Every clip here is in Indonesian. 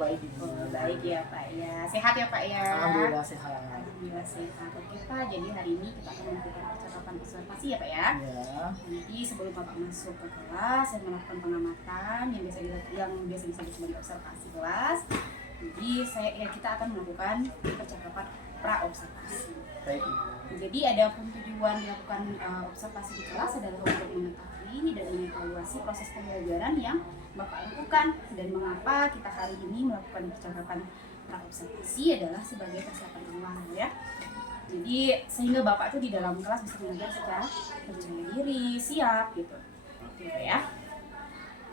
baik Ibu. Oh, baik ya Pak ya. Sehat ya Pak ya? Alhamdulillah sehat. Alhamdulillah sehat. Oke Pak, jadi hari ini kita akan melakukan percakapan observasi ya Pak ya. Ya. Nanti sebelum Bapak masuk ke kelas, saya melakukan pengamatan yang biasa disebut sebagai observasi kelas. Jadi kita akan melakukan percakapan pra-observasi. Baik Ibu. Jadi ada tujuan dilakukan observasi di kelas adalah untuk mengetahui dan mengevaluasi proses pembelajaran yang Bapak lakukan dan mengapa kita hari ini melakukan percakapan pra-observasi adalah sebagai persiapan awal ya. Jadi sehingga Bapak tuh di dalam kelas bisa mengajar secara percaya diri, siap gitu. Oke ya.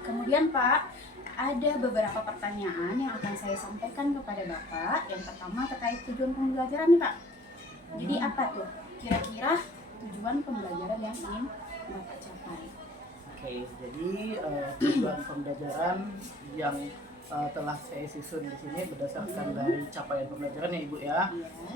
Kemudian Pak, ada beberapa pertanyaan yang akan saya sampaikan kepada Bapak. Yang pertama terkait tujuan pembelajaran nih Pak. Jadi apa tuh kira-kira tujuan pembelajaran yang ingin Bapak capai? Oke, jadi tujuan pembelajaran yang telah saya susun di sini berdasarkan dari capaian pembelajaran ya Ibu ya.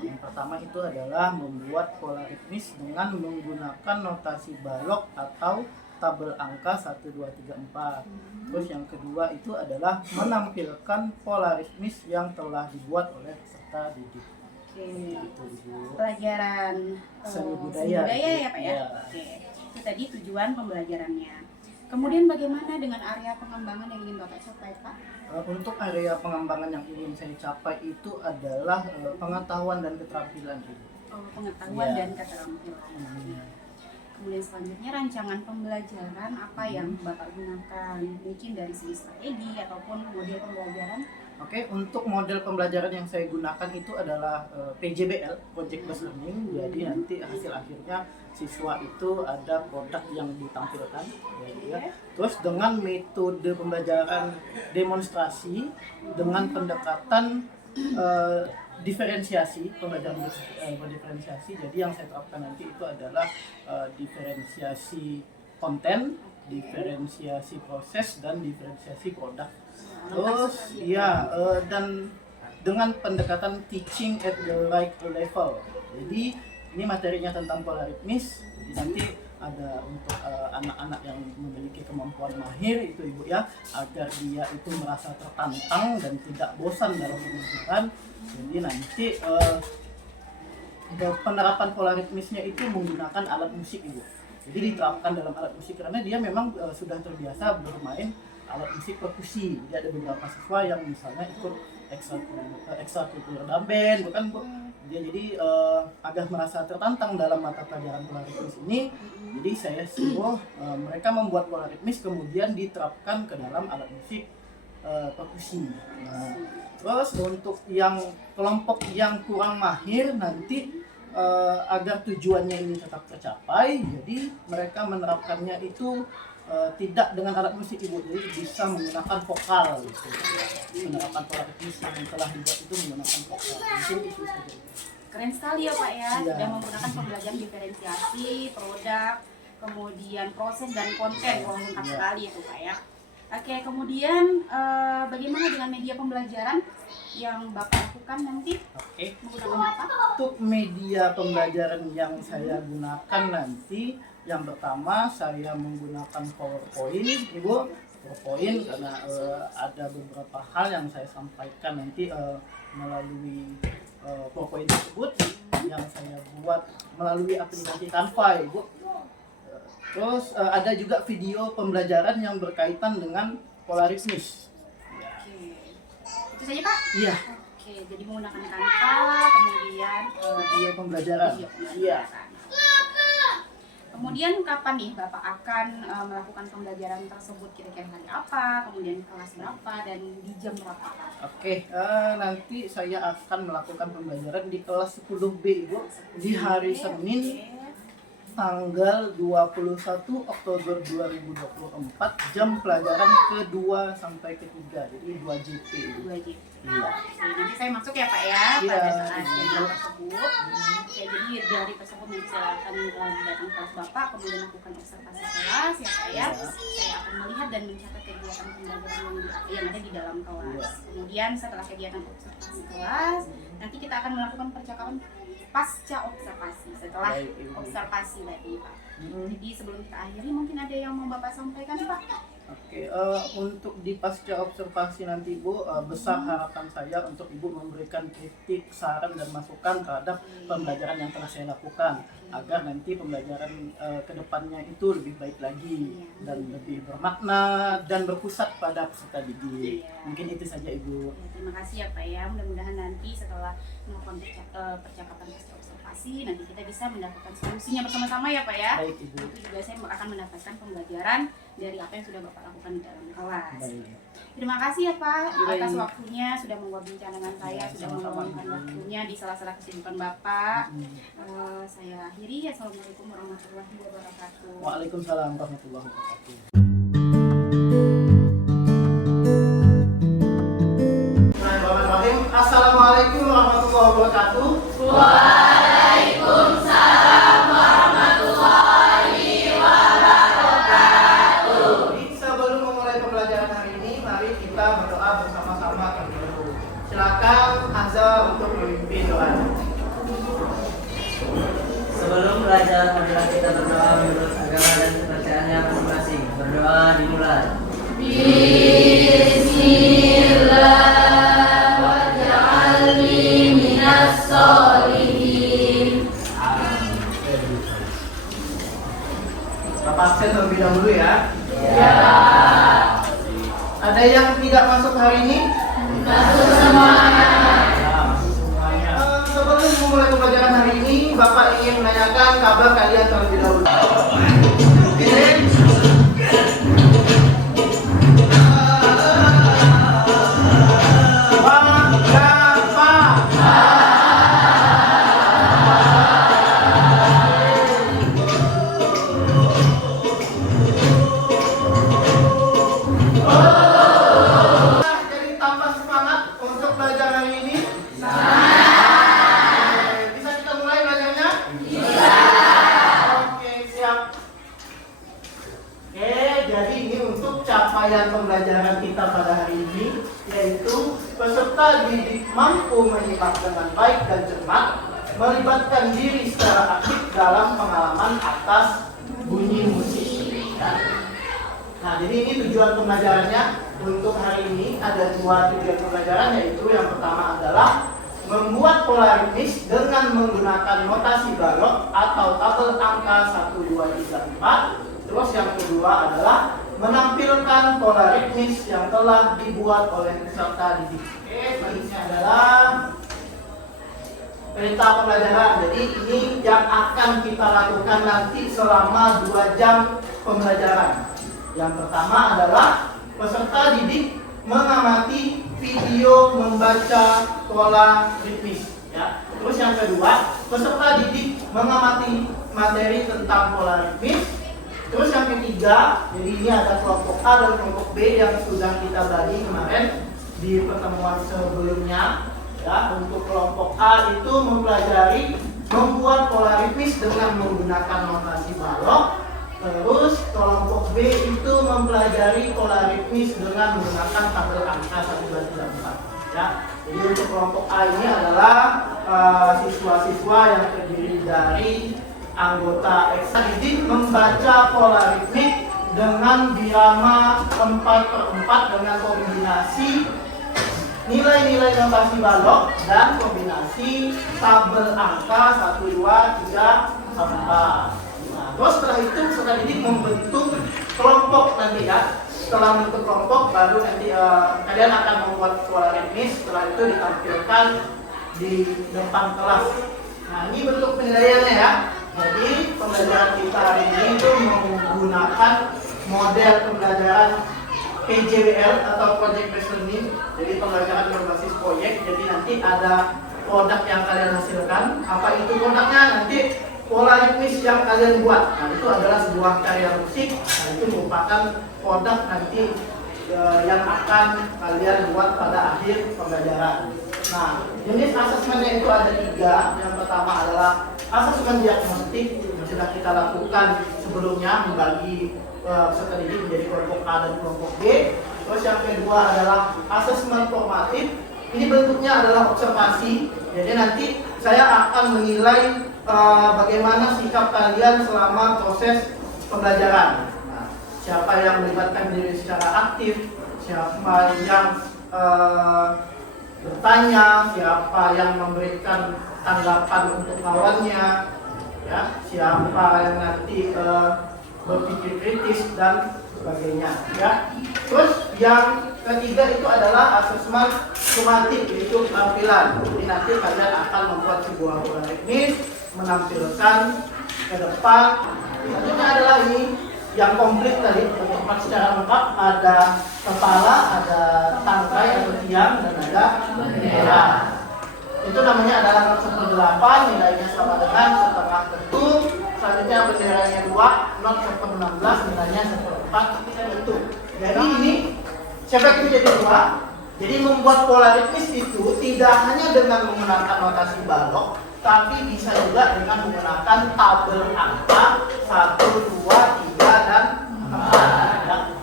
Yang pertama itu adalah membuat pola ritmis dengan menggunakan notasi balok atau tabel angka 1, 2, 3, 4. Terus yang kedua itu adalah menampilkan pola ritmis yang telah dibuat oleh peserta didik. Oke. Itu Ibu. Pelajaran Seni budaya budaya ya Pak ya. Ya. Oke. Itu tadi tujuan pembelajarannya. Kemudian bagaimana dengan area pengembangan yang ingin Bapak capai Pak? Untuk area pengembangan yang ingin saya capai itu adalah pengetahuan dan keterampilan Ibu. Oh, pengetahuan Ya. dan keterampilan. Kemudian selanjutnya rancangan pembelajaran apa yang Bapak gunakan? Mungkin dari segi strategi ataupun model pembelajaran. Oke, untuk model pembelajaran yang saya gunakan itu adalah PJBL, Project Based Learning. Jadi nanti hasil akhirnya siswa itu ada produk yang ditampilkan. Ya. Terus dengan metode pembelajaran demonstrasi dengan pendekatan diferensiasi, pembelajaran berdiferensiasi. Jadi yang saya terapkan nanti itu adalah diferensiasi konten, diferensiasi proses, dan diferensiasi produk. Terus ya dan dengan pendekatan teaching at the right level. Jadi ini materinya tentang pola ritmis. Jadi nanti ada untuk anak-anak yang memiliki kemampuan mahir itu Ibu ya, agar dia itu merasa tertantang dan tidak bosan dalam pembelajaran. Jadi nanti penerapan pola ritmisnya itu menggunakan alat musik Ibu. Jadi diterapkan dalam alat musik karena dia memang sudah terbiasa bermain alat musik perkusi. Jadi ada beberapa siswa yang misalnya ikut ekstrakurikuler drum band, bukan Bu. Dia jadi agak merasa tertantang dalam mata pelajaran pola ritmis ini. Jadi saya suruh mereka membuat pola ritmis kemudian diterapkan ke dalam alat musik perkusi. Nah, terus untuk yang kelompok yang kurang mahir nanti agar tujuannya ini tetap tercapai, jadi mereka menerapkannya itu tidak dengan alat musik Ibu, jadi bisa menggunakan vokal gitu. Penerapan pola ritmis yang telah dibuat itu menggunakan vokal. Mungkin itu saja. Keren sekali ya Pak ya, Iya. sudah menggunakan pembelajaran diferensiasi, produk, kemudian proses dan konten. Wah, lengkap Iya. sekali itu Pak ya. Oke, kemudian bagaimana dengan media pembelajaran yang Bapak lakukan nanti? Oke. Menggunakan apa? Untuk media pembelajaran yang saya gunakan nanti, yang pertama saya menggunakan PowerPoint, Ibu. PowerPoint karena ada beberapa hal yang saya sampaikan nanti melalui PowerPoint tersebut yang saya buat melalui aplikasi Canva, Ibu. Terus ada juga video pembelajaran yang berkaitan dengan pola ritmis. Oke. Itu saja Pak? Iya, Oke, jadi menggunakan Canva, kemudian video pembelajaran. video Iya. pembelajaran. Kemudian kapan nih Bapak akan melakukan pembelajaran tersebut, kira-kira hari apa, kemudian kelas berapa, dan di jam berapa? Oke, nanti saya akan melakukan pembelajaran di kelas 10B Ibu di hari Senin tanggal 21 Oktober 2024, jam pelajaran kedua sampai ketiga, jadi 2 JP. 2 jam. Iya. Oke, nanti saya masuk ya Pak ya Iya. pada saat jam tersebut. Oke, jadi dari tersebut nanti saya akan datang kelas Bapak, kemudian lakukan observasi kelas ya Pak ya. Iya. Saya akan melihat dan mencatat kegiatan pembelajaran yang ada di dalam kelas. Iya. Kemudian setelah kegiatan observasi kelas, nanti kita akan melakukan percakapan pasca observasi setelah Baik, Ibu. observasi tadi Pak. Jadi sebelum kita akhiri mungkin ada yang mau Bapak sampaikan Pak? Oke, untuk di pasca observasi nanti Ibu, besar harapan saya untuk Ibu memberikan kritik, saran dan masukan terhadap pembelajaran yang telah saya lakukan agar nanti pembelajaran ke depannya itu lebih baik lagi dan lebih bermakna dan berpusat pada peserta didik. Mungkin itu saja Ibu. Ya, terima kasih ya Pak ya. Mudah-mudahan nanti setelah melakukan percakapan pasca observasi nanti kita bisa mendapatkan solusinya bersama-sama ya Pak ya. Baik Ibu. Itu juga saya akan mendapatkan pembelajaran dari apa yang sudah Bapak lakukan di dalam kelas. Baik. Terima kasih ya Pak Baik. atas waktunya, sudah membincang dengan saya, Ya, sudah sama-sama, meluangkan Ibu. waktunya di sela-sela kesibukan Bapak. Hmm. Saya akhiri. Assalamualaikum warahmatullahi wabarakatuh. Waalaikumsalam warahmatullahi wabarakatuh. Bismillahirrahmanirrahim. Assalamualaikum warahmatullahi wabarakatuh. Sebelum memulai pembelajaran hari ini, mari kita berdoa bersama-sama terlebih dahulu. Silakan Azza untuk memimpin doa. Sebelum belajar, marilah kita berdoa menurut agama dan kepercayaannya masing-masing. Berdoa dimulai. Bapak absen terlebih dahulu ya. Ada yang tidak masuk hari ini? Masuk semuanya. Sebelum memulai pembelajaran hari ini, Bapak ingin menanyakan kabar kalian terlebih dahulu. Jadi tambah semangat untuk belajar hari ini. Bisa kita mulai belajarnya? Bisa. Oke, siap. Oke, jadi ini untuk capaian pembelajaran kita pada hari ini, yaitu peserta didik mampu menyimak dengan baik dan cermat, melibatkan diri secara aktif dalam pengalaman atas bunyi musik. Nah, jadi ini tujuan pembelajarannya untuk hari ini ada dua tujuan pembelajaran, yaitu yang pertama adalah membuat pola ritmis dengan menggunakan notasi balok atau tabel angka 1, 2, 3, 4. Terus yang kedua adalah menampilkan pola ritmis yang telah dibuat oleh peserta didik. Oke, selanjutnya adalah perintah pembelajaran. Jadi ini yang akan kita lakukan nanti selama 2 jam pembelajaran. Yang pertama adalah peserta didik mengamati video membaca pola ritmis. Ya. Terus yang kedua, peserta didik mengamati materi tentang pola ritmis. Terus yang ketiga, jadi ini ada kelompok A dan kelompok B yang sudah kita bagi kemarin di pertemuan sebelumnya. Ya, untuk kelompok A itu mempelajari membuat pola ritmis dengan menggunakan notasi balok. Terus kelompok B itu mempelajari pola ritmis dengan menggunakan tabel angka 1, 2, 3, 4. Ya. Jadi untuk kelompok A ini adalah siswa-siswa yang terdiri dari anggota didik membaca pola ritmik dengan birama 4/4 dengan kombinasi nilai-nilai notasi balok dan kombinasi tabel angka 1, 2, 3, 4. Nah, terus setelah itu peserta didik membentuk kelompok nanti ya. Setelah membentuk kelompok baru nanti kalian akan membuat pola ritmis. Setelah itu ditampilkan di depan kelas. Nah, ini bentuk penilaiannya ya. Jadi pembelajaran kita hari ini itu menggunakan model pembelajaran PJWL atau Project Based Learning. Jadi pembelajaran berbasis proyek. Jadi nanti ada produk yang kalian hasilkan. Apa itu produknya? Nanti pola ritmis yang kalian buat. Nah, itu adalah sebuah karya musik. Nah, itu merupakan produk nanti yang akan kalian buat pada akhir pembelajaran. Nah, jenis asesmennya itu ada 3. Yang pertama adalah asesmen diagnostik yang sudah kita lakukan sebelumnya, membagi peserta didik menjadi kelompok A dan kelompok B. Terus yang kedua adalah asesmen formatif. Ini bentuknya adalah observasi. Jadi nanti saya akan menilai bagaimana sikap kalian selama proses pembelajaran. Nah, siapa yang melibatkan diri secara aktif, siapa yang bertanya, siapa yang memberikan tanggapan untuk lawannya, ya, siapa yang nanti berpikir kritis dan sebagainya, ya. Terus yang ketiga itu adalah asesmen sumatif, yaitu penampilan. Jadi nanti kalian akan membuat sebuah bola teknis, menampilkan ke depan. Selanjutnya adalah ini yang komplit tadi, tempat secara lengkap, ada kepala, ada tangkai atau tiang, dan ada bendera. Itu namanya adalah 0/8, nilainya sama dengan setengah bentuk. Selanjutnya benderanya 2, 0/16, nilainya 1/4 bentuk. Jadi ini sebab itu jadi 2. Jadi membuat pola ritmis itu tidak hanya dengan menggunakan notasi balok, tapi bisa juga dengan menggunakan tabel angka 1, 2, 3, dan 4. Ya.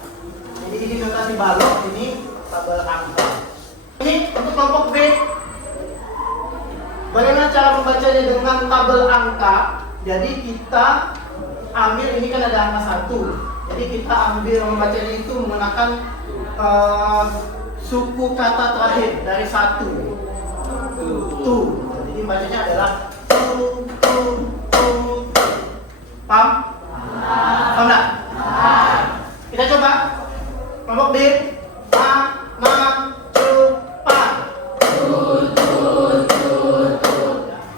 Jadi ini notasi balok, ini tabel angka. Ini untuk kelompok B. Bagaimana cara membacanya dengan tabel angka? Jadi kita ambil, ini kan ada angka 1. Jadi kita ambil membacanya itu menggunakan suku kata terakhir dari 1. Tu. Jadi bacanya adalah tu. Paham? Paham enggak? Kita coba. Kelompok B. Cepat.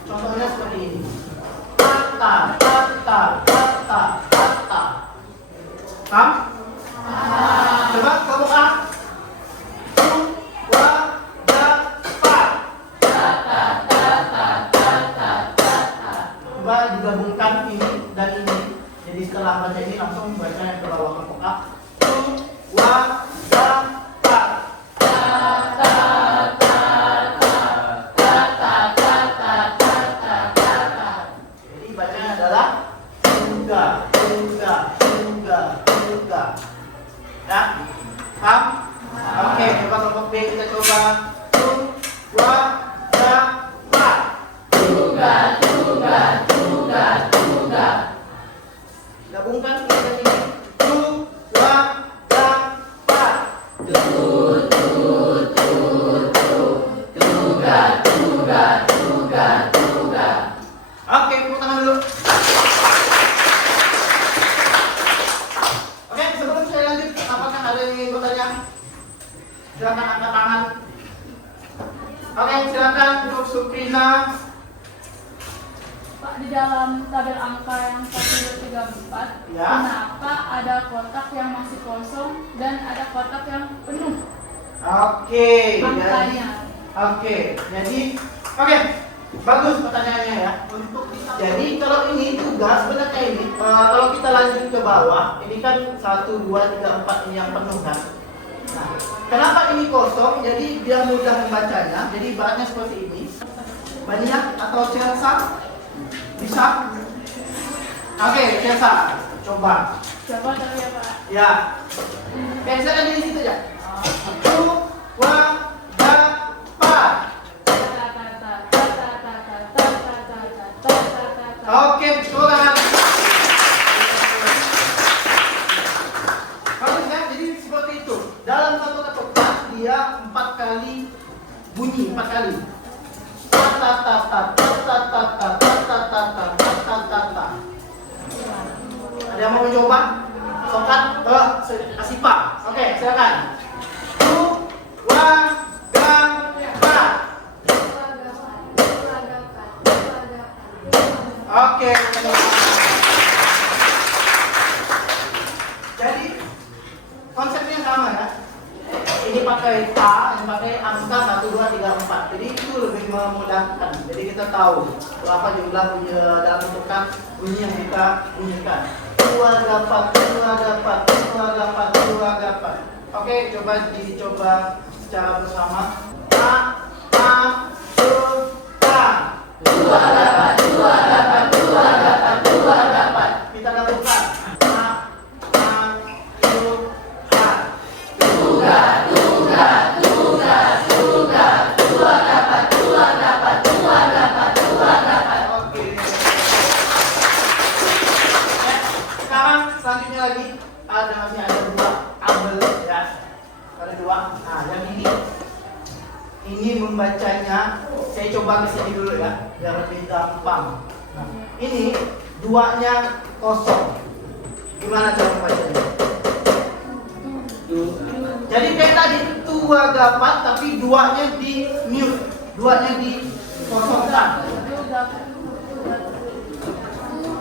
Contohnya seperti ini. Tata. Paham? Coba kelompok A. Coba digabungkan ini dan ini. Jadi setelah baca ini langsung baca yang ke bawah kelompok A. Jadi bacanya adalah juga. Ya, paham? Oke, coba kelompok B kita coba. Gabungkan ini dan ini. Oke, tepuk tangan dulu. Oke, sebelum saya lanjut, apakah ada yang ingin bertanya? Silakan angkat tangan. Oke, silakan untuk Suprina. Pak, di dalam tabel angka yang 1, 2, 3, 4, Ya. kenapa ada kotak yang masih kosong dan ada kotak yang penuh Oke, angkanya? Oke, bagus pertanyaannya ya. Jadi kalau ini tugas sebenarnya ini, kalau kita lanjut ke bawah, ini kan 1, 2, 3, 4 ini yang penuh kan. Nah, kenapa ini kosong? Jadi biar mudah membacanya. Jadi ibaratnya seperti ini. Banyak atau Celsa? Bisa? Oke, Celsa, coba. Coba tahu ya Pak. Ya. Oke, silakan di situ aja. 1, 2, 3, 4. Oke, betul kan? Bagus kan? Jadi seperti itu. Dalam satu ketupat dia 4 kali bunyi, 4 kali. Ada yang mau mencoba? Sokat ke Asipa. Oke, silakan. 1, 2, 3, 4. Oke. Jadi konsepnya sama ya. Ini pakai ta, yang pakai angka 1, 2, 3, 4. Jadi itu lebih memudahkan. Jadi kita tahu berapa jumlah bunyi dalam bentukan bunyi yang kita bunyikan. 2 dapat. Oke, coba dicoba secara bersama. Dua dapat. Kita gabungkan. Oke. Sekarang selanjutnya lagi ada masih ini membacanya, saya coba ke sini dulu ya, biar lebih gampang. Nah, ini 2-nya kosong. Gimana cara membacanya? Jadi kayak tadi 2 dapat, tapi 2-nya di mute, 2-nya di kosongkan.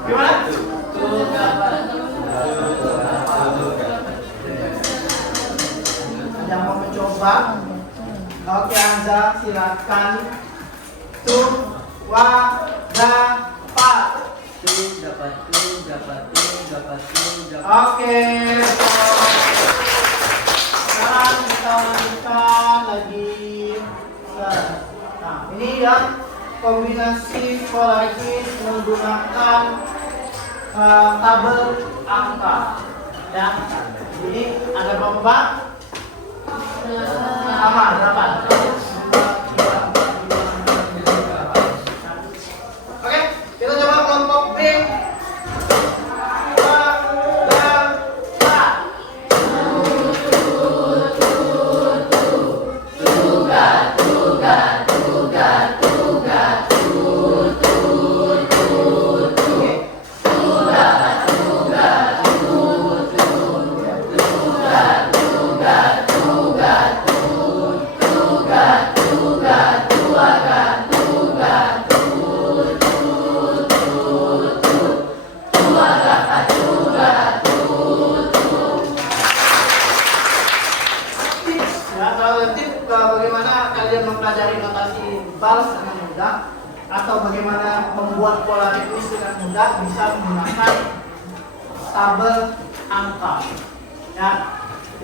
Gimana? Ada yang mau mencoba? Oke, Anda silakan. Tuh, dapat. dapat. Oke, sekarang kita lanjutkan lagi. Nah, ini yang kombinasi polaris menggunakan tabel angka. Ya, jadi ada berapa? Sama, 8. Oke, kita coba kelompok B. Bagaimana kalian mempelajari notasi balas dengan mudah, atau bagaimana membuat pola ritmis dengan mudah bisa menggunakan tabel angka. Ya,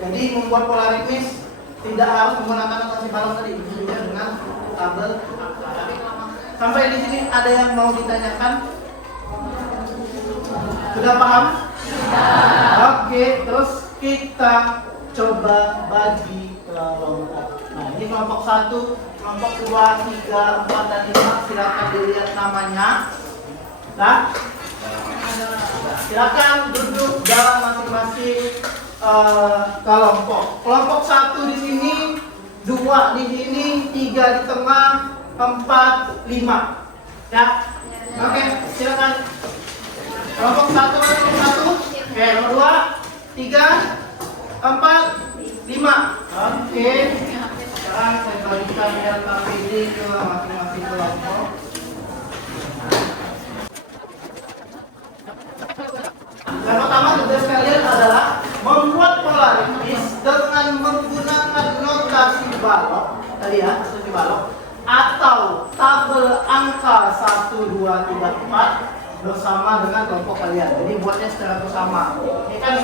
jadi membuat pola ritmis tidak harus menggunakan notasi balas tadi, bisa juga dengan tabel angka. Sampai di sini ada yang mau ditanyakan? Sudah paham? Oke, terus kita coba bagi kelompok. Nah, ini kelompok 1, kelompok 2, 3, 4, dan 5. Silakan dilihat namanya. Nah, silakan duduk dalam masing-masing kelompok. Kelompok 1 di sini, 2 di sini, 3 di tengah, 4, 5. Ya, oke, silakan. Kelompok 1, kelompok 1. Oke, nomor 2, 3, 4, 5. Oke. Sekarang saya bagikan RKPD ke masing-masing kelompok. Yang pertama tugas kalian adalah membuat pola ritmis dengan menggunakan notasi balok tadi ya, notasi balok atau tabel angka 1, 2, 3, 4 bersama dengan kelompok kalian. Jadi buatnya secara bersama. Ini kan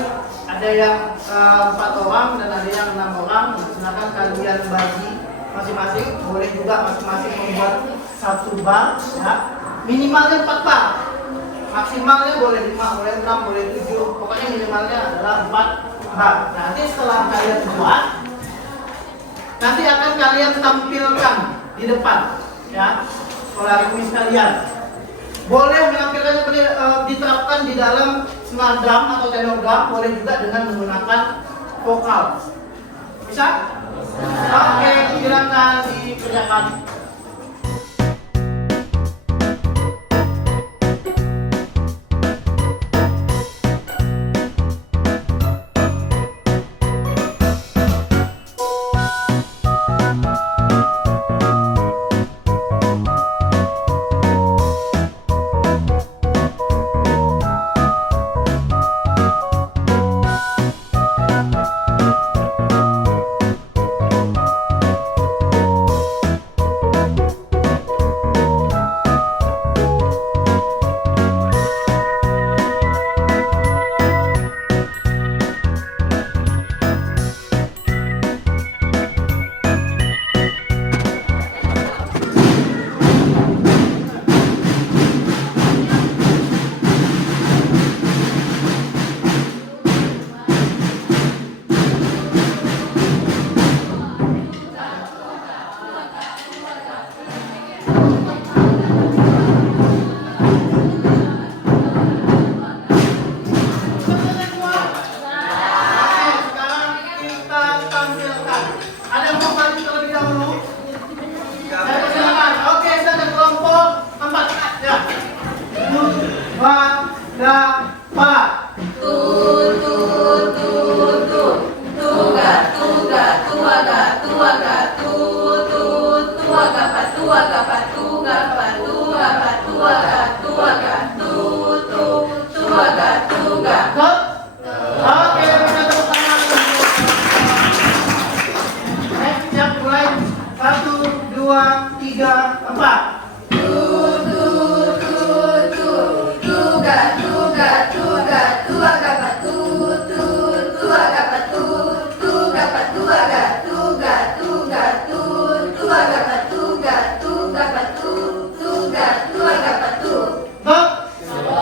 ada yang 4 orang dan ada yang 6 orang. Silakan kalian bagi masing-masing. Boleh juga masing-masing membuat 1 bar. Ya. Minimalnya 4 bar. Maksimalnya boleh 5, boleh 6, boleh 7. Pokoknya minimalnya adalah 4 bar. Nanti setelah kalian buat, nanti akan kalian tampilkan di depan. Ya, pola ritmis kalian. Boleh menampilkannya diterapkan di dalam snargram atau tenogram, boleh juga dengan menggunakan vokal. Bisa? Oke, silakan dikerjakan. Oke, kita tepuk tangan. Next, siap mulai. 1, 2, 3, 4.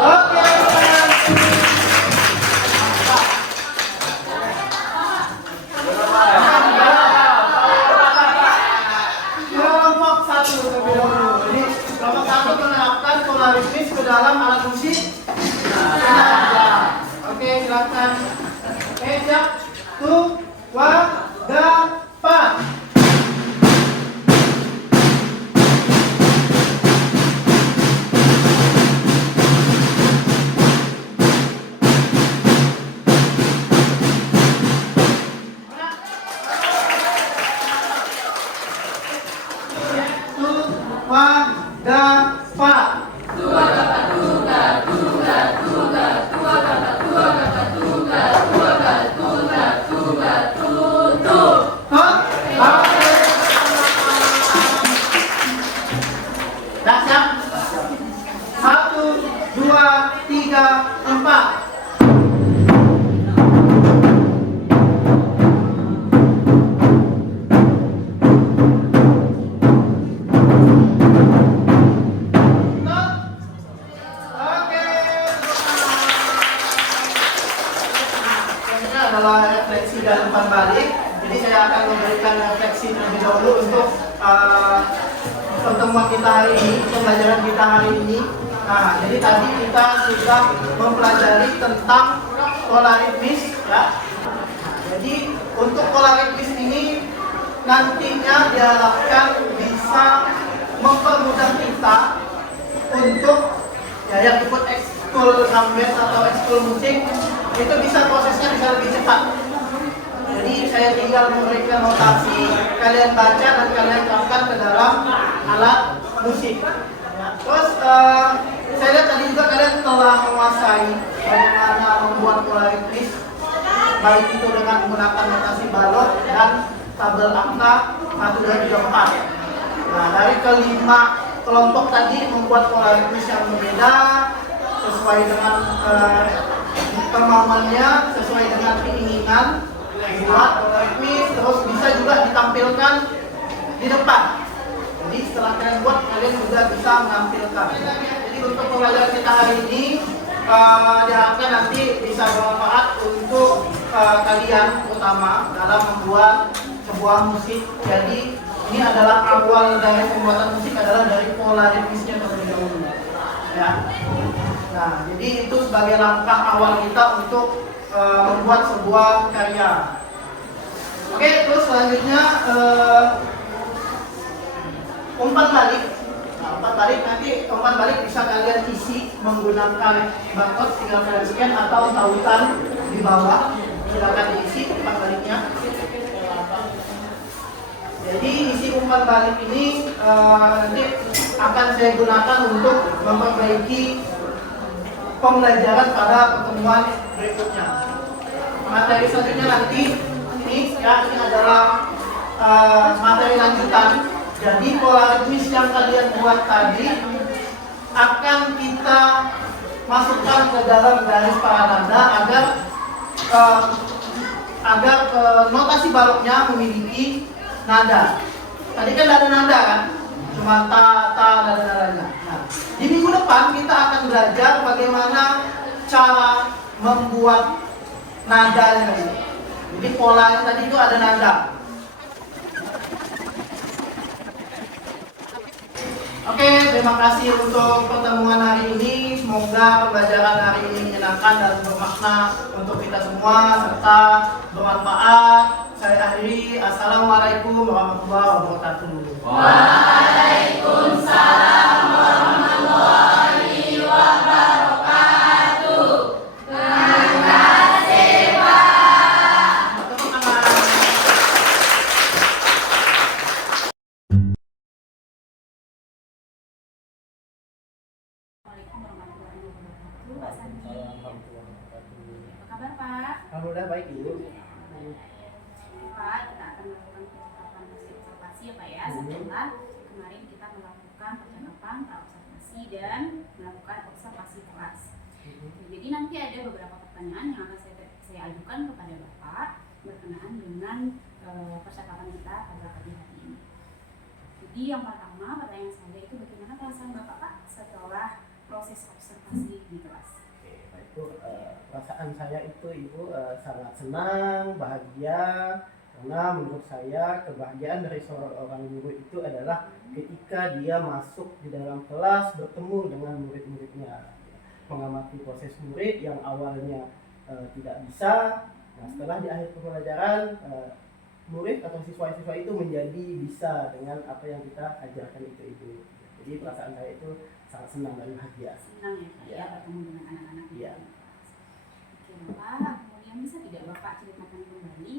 Oke. Kelompok satu terlebih dahulu. Jadi kelompok satu menerapkan pola ritmis ke dalam alat musik. Oke, silakan. Oke, siap. Tuh, dapat. Dapat. Dah siap? 1, 2, 3, 4. Adalah refleksi dan umpan balik. Jadi saya akan memberikan refleksi terlebih dahulu untuk pertemuan kita hari ini, pembelajaran kita hari ini. Nah, jadi tadi kita sudah mempelajari tentang pola ritmis, ya. Jadi untuk pola ritmis ini nantinya diharapkan bisa mempermudah kita untuk yang ikut ekskul drum band atau ekskul musik itu bisa prosesnya bisa lebih cepat. Jadi saya tinggal memberikan notasi, kalian baca dan kalian terapkan ke dalam alat musik. Ya. Terus saya lihat tadi juga kalian telah menguasai bagaimana membuat pola ritmis, baik itu dengan menggunakan notasi balok dan tabel angka 1, 2, 3, 4. Nah, dari kelima kelompok tadi membuat pola ritmis yang berbeda sesuai dengan kemauannya, sesuai dengan keinginan buat pola ritmis, terus bisa juga ditampilkan di depan. Jadi setelah kalian buat, kalian juga bisa menampilkan. Jadi untuk pembelajaran kita hari ini diharapkan nanti bisa bermanfaat untuk kalian utama dalam membuat sebuah musik. Jadi ini adalah awal dari pembuatan musik adalah dari pola ritmisnya terlebih dahulu. Ya. Nah, jadi itu sebagai langkah awal kita untuk membuat sebuah karya. Oke, terus selanjutnya umpan balik. Nah, umpan balik bisa kalian isi menggunakan barcode, tinggal kalian scan atau tautan di bawah. Silakan diisi umpan baliknya. Jadi isi umpan balik ini nanti akan saya gunakan untuk memperbaiki pembelajaran pada pertemuan berikutnya. Materi selanjutnya nanti ini adalah materi lanjutan. Jadi pola ritmis yang kalian buat tadi akan kita masukkan ke dalam garis parananda agar notasi baloknya memiliki nada. Tadi kan ada nada kan? Cuma ta ada nadanya. Nah, di minggu depan kita akan belajar bagaimana cara membuat nadanya. Jadi polanya tadi itu ada nada. Oke, terima kasih untuk pertemuan hari ini. Semoga pembelajaran hari ini menyenangkan dan bermakna untuk kita semua serta bermanfaat. Saya akhiri. Assalamualaikum warahmatullahi wabarakatuh. Waalaikumsalam warahmatullahi wabarakatuh. kemarin kita melakukan percakapan, observasi, dan melakukan observasi kelas. Jadi nanti ada beberapa pertanyaan yang akan saya ajukan kepada Bapak berkenaan dengan percakapan kita pada pagi hari ini. Jadi yang pertama, pertanyaan saya itu bagaimana perasaan Bapak Pak setelah proses observasi di kelas? Oke, baik Bu. Perasaan saya itu Ibu sangat senang, bahagia, karena menurut saya kebahagiaan dari seorang guru itu adalah ketika dia masuk di dalam kelas bertemu dengan murid-muridnya, mengamati proses murid yang awalnya tidak bisa. Nah, setelah di akhir pembelajaran murid atau siswa-siswa itu menjadi bisa dengan apa yang kita ajarkan itu. Jadi perasaan saya itu sangat senang dan bahagia. Senang ya Pak ya bertemu dengan anak-anak. Iya. Oke Bapak, kemudian bisa tidak Bapak ceritakan kembali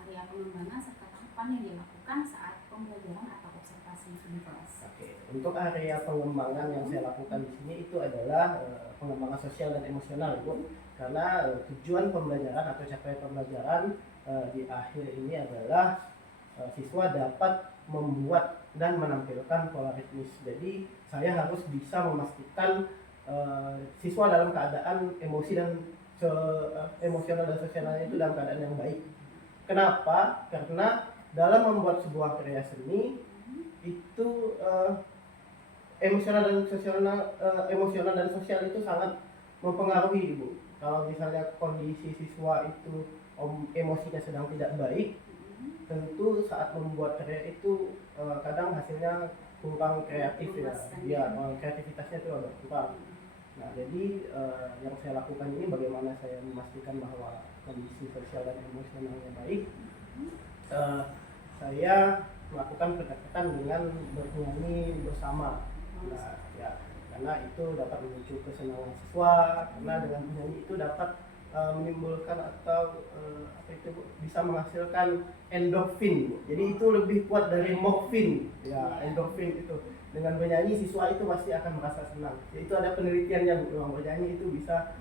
area pengembangan serta tahapan yang dilakukan saat pembelajaran atau observasi di kelas? Oke, untuk area pengembangan yang saya lakukan di sini itu adalah pengembangan sosial dan emosional, Bu. Karena tujuan pembelajaran atau capaian pembelajaran di akhir ini adalah siswa dapat membuat dan menampilkan pola ritmis. Jadi saya harus bisa memastikan siswa dalam keadaan emosi dan emosional dan sosialnya itu dalam keadaan yang baik. Kenapa? Karena dalam membuat sebuah karya seni itu emosional dan sosial itu sangat mempengaruhi, Ibu. Kalau misalnya kondisi siswa itu emosinya sedang tidak baik, tentu saat membuat karya itu kadang hasilnya kurang kreatif ya, kreativitasnya itu agak kurang. Nah, jadi yang saya lakukan ini bagaimana saya memastikan bahwa kondisi sosial dan emosionalnya baik. Saya melakukan pendekatan dengan bernyanyi bersama. Nah, ya, karena itu dapat memicu kesenangan siswa, karena dengan bernyanyi itu dapat menimbulkan atau bisa menghasilkan endorfin. Jadi itu lebih kuat dari morfin. Ya, endorfin itu. Dengan bernyanyi siswa itu pasti akan merasa senang. Itu ada penelitiannya, Bu. Memang bernyanyi itu bisa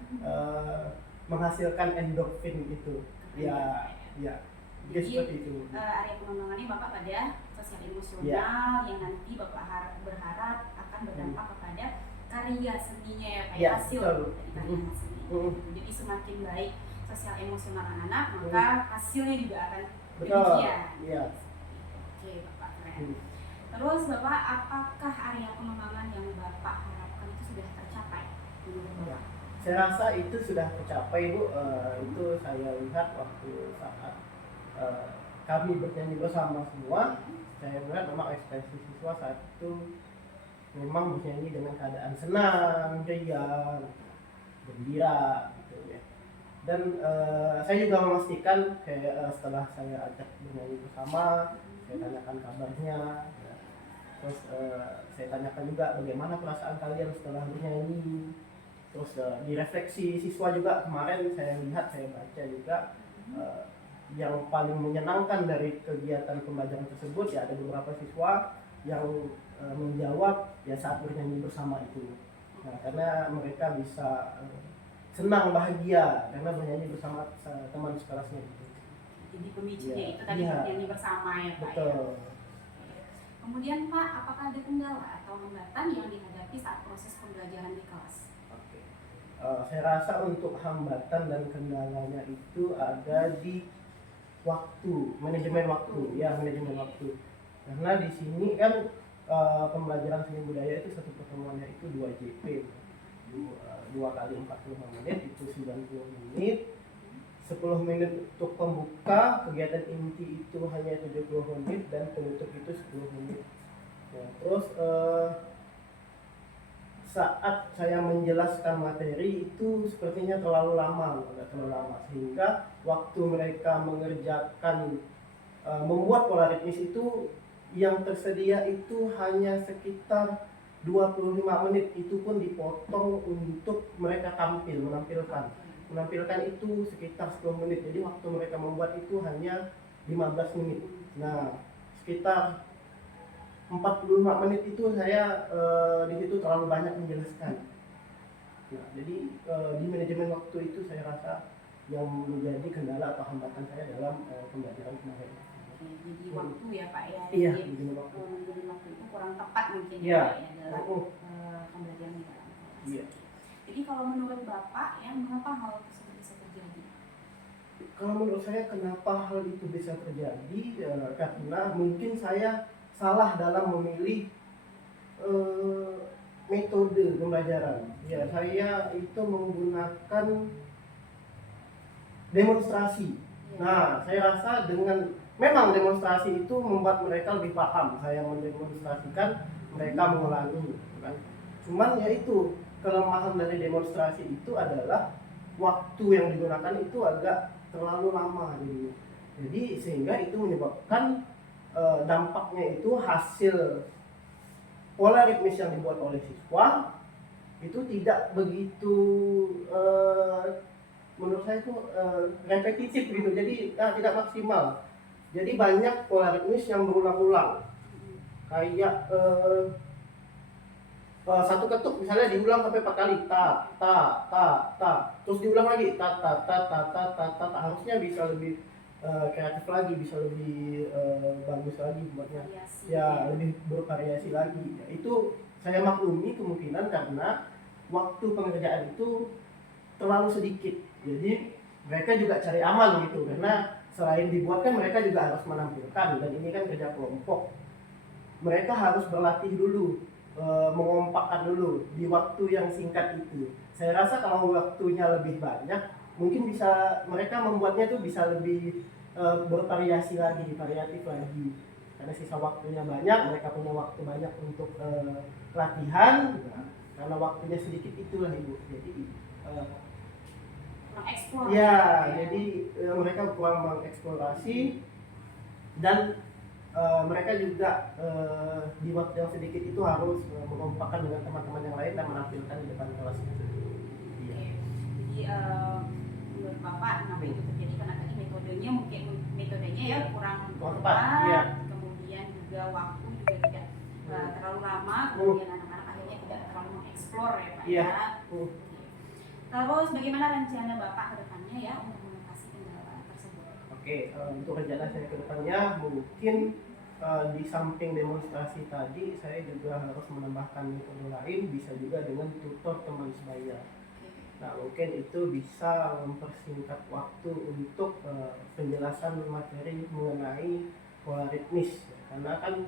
menghasilkan endorfin itu. Ya, ya. Jadi seperti itu. Area pengembangannya Bapak pada sosial emosional yang nanti Bapak berharap akan berdampak kepada karya seninya ya Pak, Ya, hasil betul. dari karya seni. Jadi semakin baik sosial emosional anak-anak, maka hasilnya juga akan demikian. Iya. Oke Bapak, keren. Terus Bapak, apakah area pengembangan yang Bapak harapkan itu sudah tercapai menurut Bapak? Saya rasa itu sudah tercapai, Bu. Itu saya lihat waktu saat kami bernyanyi bersama semua. Saya melihat memang ekspresi siswa saat itu memang bernyanyi dengan keadaan senang, riang, gembira, gitu ya. Dan saya juga memastikan setelah saya ajak bernyanyi bersama, saya tanyakan kabarnya, ya. Terus saya tanyakan juga bagaimana perasaan kalian setelah bernyanyi. Terus direfleksi siswa juga kemarin saya lihat, saya baca juga yang paling menyenangkan dari kegiatan pembelajaran tersebut ya ada beberapa siswa yang menjawab ya saat bernyanyi bersama itu. Nah, karena mereka bisa senang, bahagia karena bernyanyi bersama teman sekelasnya itu. Jadi pemicunya Ya, itu tadi iya. bernyanyi bersama ya Pak. Betul. Ya. Kemudian Pak, apakah ada kendala atau hambatan yang dihadapi saat proses pembelajaran di kelas? Oke. Saya rasa untuk hambatan dan kendalanya itu ada di waktu, manajemen waktu, ya manajemen waktu. Karena di sini kan pembelajaran seni budaya itu satu pertemuannya itu 2 JP, 2 kali 45 menit itu 90 menit. 10 menit untuk pembuka, kegiatan inti itu hanya 70 menit dan penutup itu 10 menit. Ya, terus saat saya menjelaskan materi itu sepertinya terlalu lama, sehingga waktu mereka mengerjakan membuat pola ritmis itu yang tersedia itu hanya sekitar 25 menit, itu pun dipotong untuk mereka menampilkan itu sekitar 10 menit, jadi waktu mereka membuat itu hanya 15 menit. Nah, sekitar 45 menit itu saya di situ terlalu banyak menjelaskan. Nah, jadi di manajemen waktu itu saya rasa yang menjadi kendala atau hambatan saya dalam pembelajaran kemarin. Jadi waktu ya Pak ya. Iya, Jadi, begini waktu. jadi waktu itu kurang tepat mungkin Iya. ya Pak ya dalam pembelajaran dalam kelas. Iya. Jadi kalau menurut Bapak ya mengapa hal tersebut bisa terjadi? Kalau menurut saya kenapa hal itu bisa terjadi karena mungkin saya salah dalam memilih metode pembelajaran. Ya, saya itu menggunakan demonstrasi. Nah, saya rasa dengan memang demonstrasi itu membuat mereka lebih paham. Saya mendemonstrasikan, mereka mengulangi, kan. Cuman ya itu kelemahan dari demonstrasi itu adalah waktu yang digunakan itu agak terlalu lama gitu. Jadi sehingga itu menyebabkan dampaknya itu hasil pola ritmis yang dibuat oleh siswa itu tidak begitu menurut saya itu repetitif gitu, jadi tidak maksimal. Jadi banyak pola ritmis yang berulang-ulang, kayak satu ketuk misalnya diulang sampai 4 kali, ta ta ta ta, terus diulang lagi ta ta ta ta ta ta ta, ta. Harusnya bisa lebih kreatif lagi, bisa lebih bagus lagi buatnya, ya lebih bervariasi lagi. Ya, itu saya maklumi kemungkinan karena waktu pengerjaan itu terlalu sedikit, jadi mereka juga cari aman gitu, karena selain dibuat kan mereka juga harus menampilkan, dan ini kan kerja kelompok, mereka harus berlatih dulu, mengompakkan dulu di waktu yang singkat itu. Saya rasa kalau waktunya lebih banyak, mungkin bisa mereka membuatnya tuh bisa lebih bervariasi lagi, variatif lagi. Karena sisa waktunya banyak, mereka punya waktu banyak untuk latihan. Nah, karena waktunya sedikit itulah Ibu. Jadi mengeksplor. ya, jadi mereka kurang mengeksplorasi, dan mereka juga di waktu yang sedikit itu harus mengompakkan dengan teman-teman yang lain dan menampilkan di depan kelas. Oke. Jadi menurut Bapak kenapa itu terjadi, karena tadi metodenya ya kurang tepat. Iya. Kemudian juga waktu juga tidak terlalu lama, kemudian anak-anak akhirnya tidak terlalu mengeksplor ya Pak Iya. ya. Terus bagaimana rencana Bapak ke depannya ya untuk mengatasi kendala tersebut? Oke, untuk rencana saya ke depannya mungkin di samping demonstrasi tadi, saya juga harus menambahkan metode lain, bisa juga dengan tutor teman sebaya. Nah, mungkin itu bisa mempersingkat waktu untuk penjelasan materi mengenai pola ritmis. Karena kan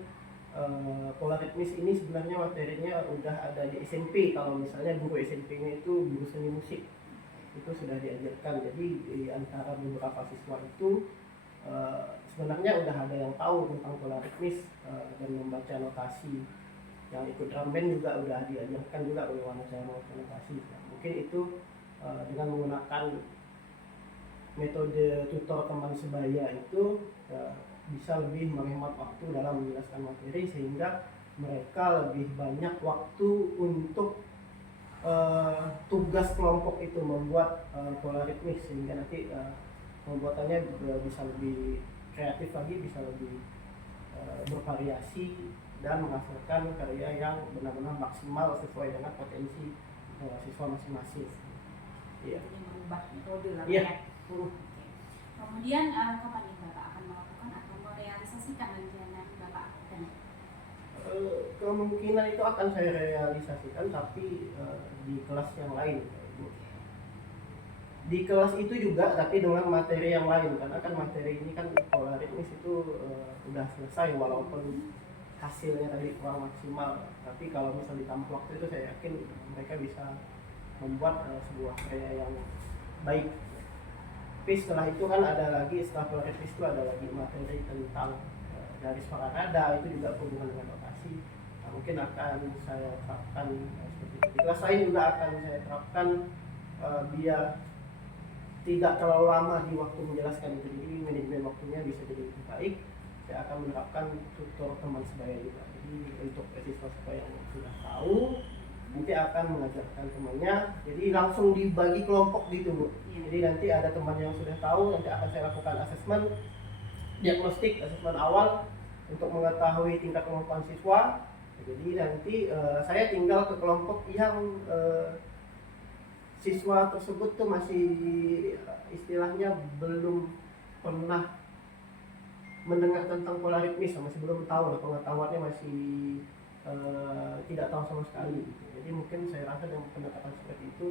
pola ritmis ini sebenarnya materinya udah ada di SMP. Kalau misalnya guru SMP-nya itu guru seni musik, itu sudah diajarkan. Jadi di antara beberapa siswa itu sebenarnya udah ada yang tahu tentang pola ritmis dan membaca notasi. Yang ikut drum band juga udah diajarkan juga bagaimana cara membaca notasi. Nah, mungkin itu dengan menggunakan metode tutor teman sebaya itu bisa lebih menghemat waktu dalam menjelaskan materi, sehingga mereka lebih banyak waktu untuk tugas kelompok itu membuat pola ritmis, sehingga nanti pembuatannya bisa lebih kreatif lagi, bisa lebih bervariasi dan menghasilkan karya yang benar-benar maksimal sesuai dengan potensi siswa masing-masing. Iya. Jadi merubah metode lah Iya. ya. Kemudian kapan nih Bapak akan melakukan atau merealisasikan rencana Bapak? Kemungkinan itu akan saya realisasikan, tapi di kelas yang lain. Di kelas itu juga, tapi dengan materi yang lain, karena kan materi ini kan pola ritmis itu udah selesai, walaupun hasilnya tadi kurang maksimal. Tapi kalau misal ditambah waktu itu, saya yakin mereka bisa membuat sebuah karya yang baik. Tapi setelah itu kan ada lagi, setelah pola ritmis itu ada lagi materi tentang garis parada, itu juga hubungan dengan notasi. Nah, mungkin akan saya terapkan seperti itu. Di kelas lain juga akan saya terapkan biar tidak terlalu lama di waktu menjelaskan itu, jadi manajemen waktunya bisa jadi lebih baik. Saya akan menerapkan tutor teman sebaya juga. Jadi untuk siswa-siswa yang sudah tahu, nanti akan mengajarkan temannya, jadi langsung dibagi kelompok gitu Bu. Jadi nanti ada teman yang sudah tahu, nanti akan saya lakukan asesmen diagnostik, asesmen awal untuk mengetahui tingkat kemampuan siswa. Jadi nanti saya tinggal ke kelompok yang siswa tersebut tuh masih istilahnya belum pernah mendengar tentang pola ritmis, masih belum tahu lah, pengetahuannya masih tidak tahu sama sekali gitu. Jadi mungkin saya rasa dengan pendekatan seperti itu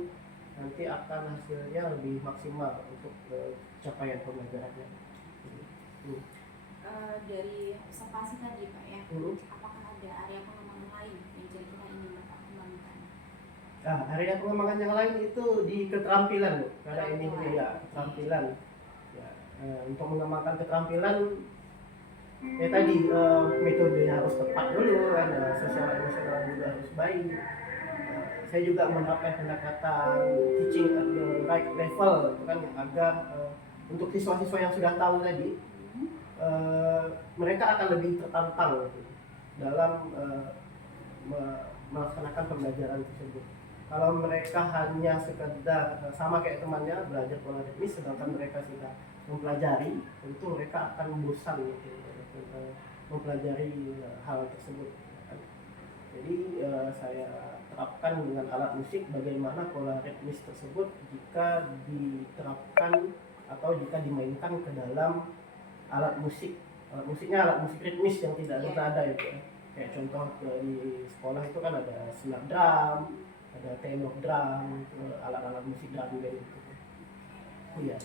nanti akan hasilnya lebih maksimal untuk capaian pembelajarannya. Dari observasi tadi Pak ya, Hmm. apakah ada area pengembangan lain yang kira-kira ingin Bapak kembangkan? Area pengembangan yang lain itu di keterampilan, Bu. Karena ini ya keterampilan. Ya, untuk mengembangkan keterampilan ya tadi metodenya harus tepat dulu kan, sosial emosional juga harus baik. Saya juga menerapkan pendekatan teaching at the right level itu kan, agar untuk siswa-siswa yang sudah tahu tadi mereka akan lebih tertantang gitu, dalam melaksanakan pembelajaran tersebut. Kalau mereka hanya sekedar sama kayak temannya belajar pola ritmis, sedangkan mereka sudah mempelajari, tentu mereka akan bosan gitu, mempelajari hal tersebut. Jadi saya terapkan dengan alat musik bagaimana pola ritmis tersebut jika diterapkan atau jika dimainkan ke dalam alat musik. Alat musiknya alat musik ritmis yang tidak bernada itu ya. Kayak contoh di sekolah itu kan ada snare drum, ada tenor drum, alat-alat musik drum band itu. Iya.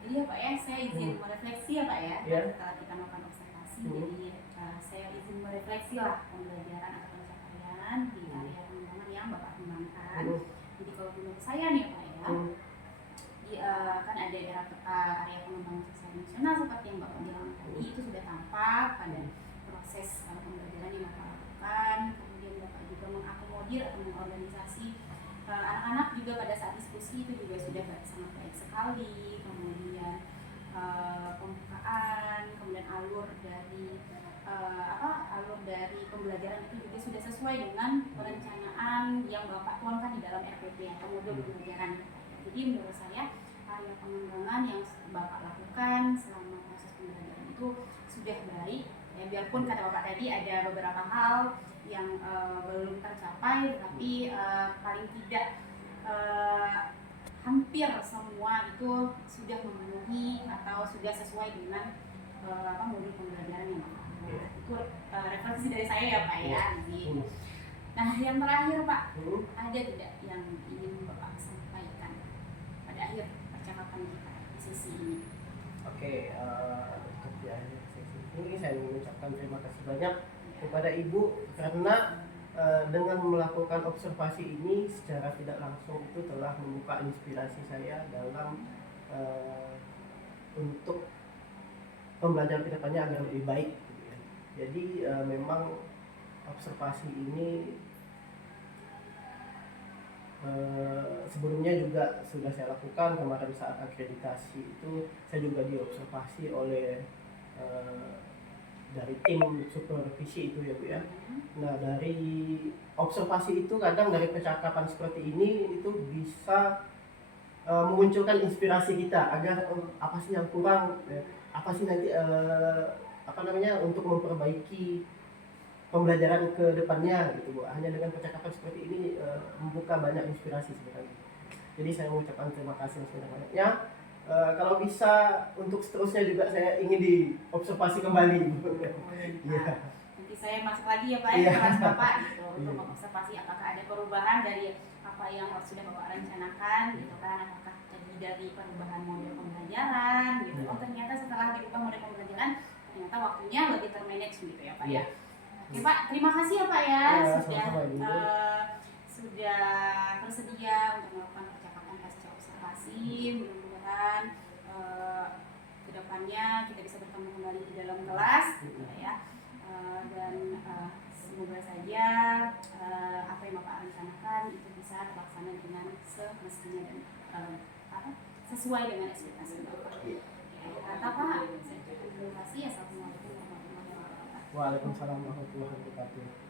Jadi ya Pak ya, saya izin merefleksi ya Pak ya, setelah kita melakukan observasi. Jadi saya izin merefleksi lah pembelajaran atau pencapaian di area pengembangan yang Bapak kembangkan. Jadi kalau menurut saya nih Pak ya, kan ada area pengembangan sosial emosional seperti yang Bapak bilang tadi, itu sudah tampak pada proses pembelajaran yang Bapak lakukan. Kemudian Bapak juga mengakomodir atau mengorganisasi anak-anak juga pada saat diskusi itu juga sudah sangat baik sekali. Kemudian pembukaan, kemudian alur dari pembelajaran itu juga sudah sesuai dengan perencanaan yang Bapak tuangkan di dalam RPP atau modul pembelajaran. Jadi menurut saya area pengembangan yang Bapak lakukan selama proses pembelajaran itu sudah baik. Ya, biarpun kata Bapak tadi ada beberapa hal yang belum tercapai, tetapi paling tidak hampir semua itu sudah memenuhi atau sudah sesuai dengan modul pembelajaran yang Bapak. Itu refleksi dari saya ya Pak ya. Nah yang terakhir Pak, ada tidak yang ingin Bapak sampaikan pada akhir percakapan kita di sesi ini? Oke, untuk di akhir sesi ini saya mengucapkan terima kasih banyak kepada Ibu karena dengan melakukan observasi ini secara tidak langsung itu telah membuka inspirasi saya dalam untuk pembelajaran kedepannya agar lebih baik. Jadi memang observasi ini sebelumnya juga sudah saya lakukan. Kemarin saat akreditasi itu saya juga diobservasi oleh dari tim supervisi itu ya Bu ya. Nah dari observasi itu kadang dari percakapan seperti ini itu bisa memunculkan inspirasi kita agar apa sih yang kurang, apa sih nanti untuk memperbaiki pembelajaran ke depannya gitu Bu. Hanya dengan percakapan seperti ini membuka banyak inspirasi sebenarnya. Jadi saya mengucapkan terima kasih sebenarnya. Kalau bisa untuk seterusnya juga saya ingin diobservasi kembali. Iya. Nanti saya masuk lagi ya Pak ya, kelas Bapak gitu, untuk mengobservasi apakah ada perubahan dari apa yang sudah Bapak rencanakan gitu kan, apakah dari perubahan model pembelajaran gitu. Oh ternyata setelah diubah model pembelajaran ternyata waktunya lebih termanage gitu ya Pak ya. Oke Pak, terima kasih ya Pak ya, sudah bersedia untuk melakukan percakapan pasca observasi. Mudah-mudahan kedepannya kita bisa bertemu kembali di dalam kelas gitu ya. Dan semoga saja apa yang Bapak rencanakan itu bisa terlaksana dengan semestinya dan sesuai dengan ekspektasi Bapak. Kata Pak, terima kasih. Assalamualaikum warahmatullahi wabarakatuh. Waalaikumsalam warahmatullahi wabarakatuh.